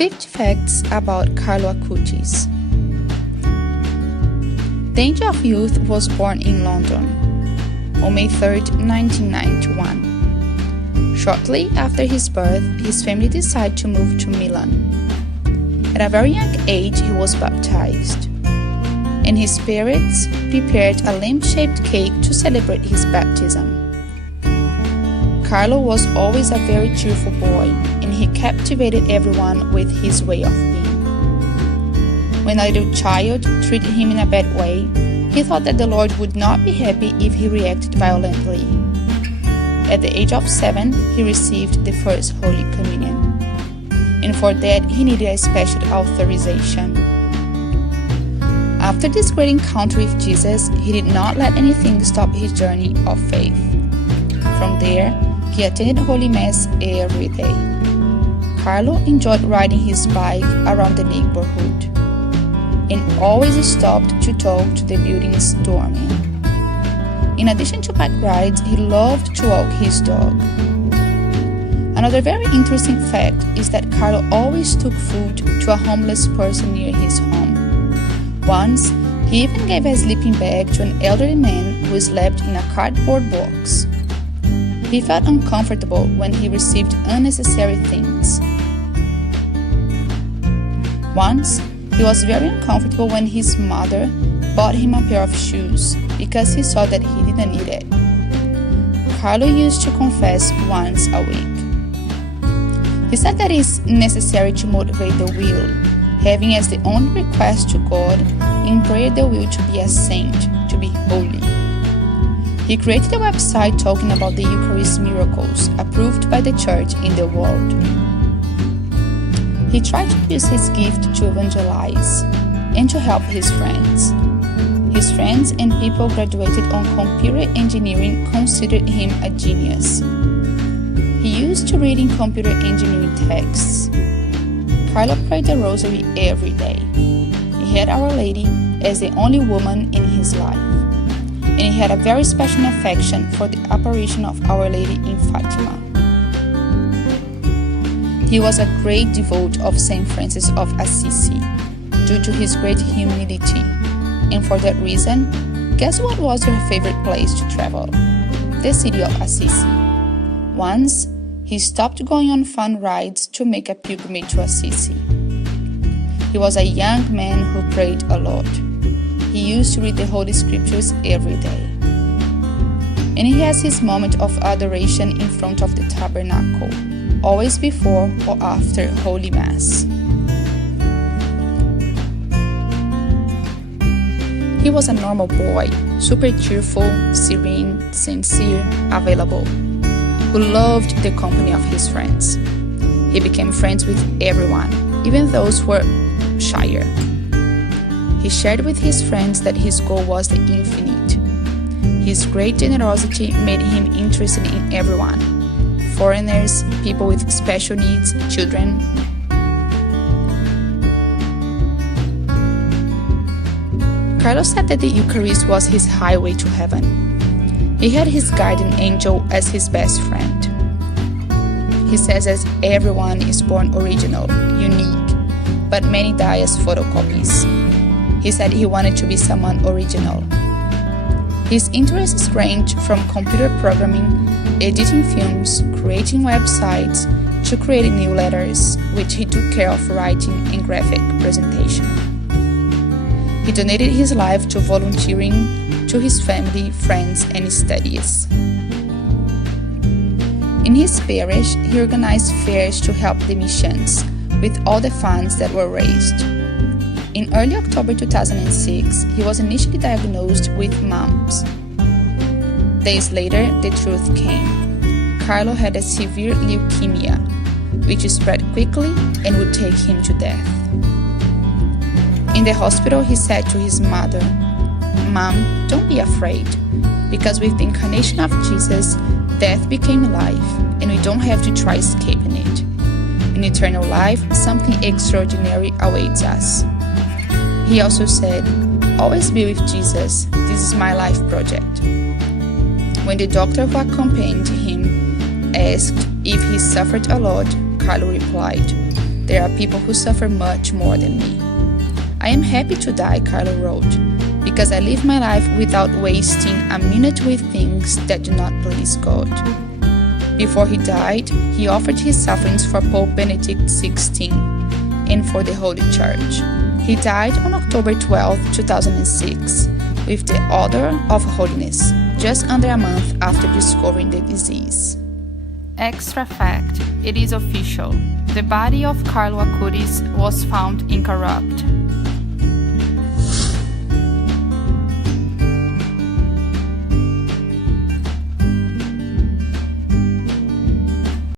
50 facts about Carlo Acutie. The Angel of Youth was born in London on May 3, 1991. Shortly after his birth, his family decided to move to Milan. At a very young age, he was baptized, and his parents prepared a lamp-shaped cake to celebrate his baptism. Carlo was always a very cheerful boy, and he captivated everyone with his way of being. When a little child treated him in a bad way, he thought that the Lord would not be happy if he reacted violently. At the age of 7, he received the first Holy Communion, and for that he needed a special authorization. After this great encounter with Jesus, he did not let anything stop his journey of faith. From there, he attended Holy Mass every day. Carlo enjoyed riding his bike around the neighborhood and always stopped to talk to the building's doorman. In addition to bike rides, he loved to walk his dog. Another very interesting fact is that Carlo always took food to a homeless person near his home. Once, he even gave a sleeping bag to an elderly man who slept in a cardboard box. He felt uncomfortable when he received unnecessary things. Once, he was very uncomfortable when his mother bought him a pair of shoes because he saw that he didn't need it. Carlo used to confess once a week. He said that it is necessary to motivate the will, having as the only request to God in prayer the will to be a saint, to be holy. He created a website talking about the Eucharist miracles approved by the Church in the world. He tried to use his gift to evangelize and to help his friends. His friends and people graduated on computer engineering considered him a genius. He used to read in computer engineering texts. Carlo prayed the rosary every day. He had Our Lady as the only woman in his life, and he had a very special affection for the apparition of Our Lady in Fatima. He was a great devote of Saint Francis of Assisi due to his great humility, and for that reason, guess what was your favorite place to travel? The city of Assisi. Once, he stopped going on fun rides to make a pilgrimage to Assisi. He was a young man who prayed a lot. He used to read the Holy Scriptures every day. And he has his moment of adoration in front of the tabernacle, always before or after Holy Mass. He was a normal boy, super cheerful, serene, sincere, available, who loved the company of his friends. He became friends with everyone, even those who were shyer. He shared with his friends that his goal was the infinite. His great generosity made him interested in everyone: foreigners, people with special needs, children. Carlo said that the Eucharist was his highway to heaven. He had his guardian angel as his best friend. He says that everyone is born original, unique, but many die as photocopies. He said he wanted to be someone original. His interests range from computer programming, editing films, creating websites, to creating newsletters, which he took care of writing and graphic presentation. He donated his life to volunteering, to his family, friends, and studies. In his parish, he organized fairs to help the missions with all the funds that were raised. In early October 2006, he was initially diagnosed with mumps. Days later, the truth came. Carlo had a severe leukemia, which spread quickly and would take him to death. In the hospital, he said to his mother, "Mom, don't be afraid, because with the incarnation of Jesus, death became life, and we don't have to try escaping it. In eternal life, something extraordinary awaits us." He also said, "Always be with Jesus, this is my life project." When the doctor who accompanied him asked if he suffered a lot, Carlo replied, There are people who suffer much more than me. I am happy to die, Carlo wrote, because I live my life without wasting a minute with things that do not please God. Before he died, he offered his sufferings for Pope Benedict XVI and for the Holy Church. He died on October 12, 2006, with the odor of holiness, just under a month after discovering the disease. Extra fact, it is official. The body of Carlo Acutie was found incorrupt.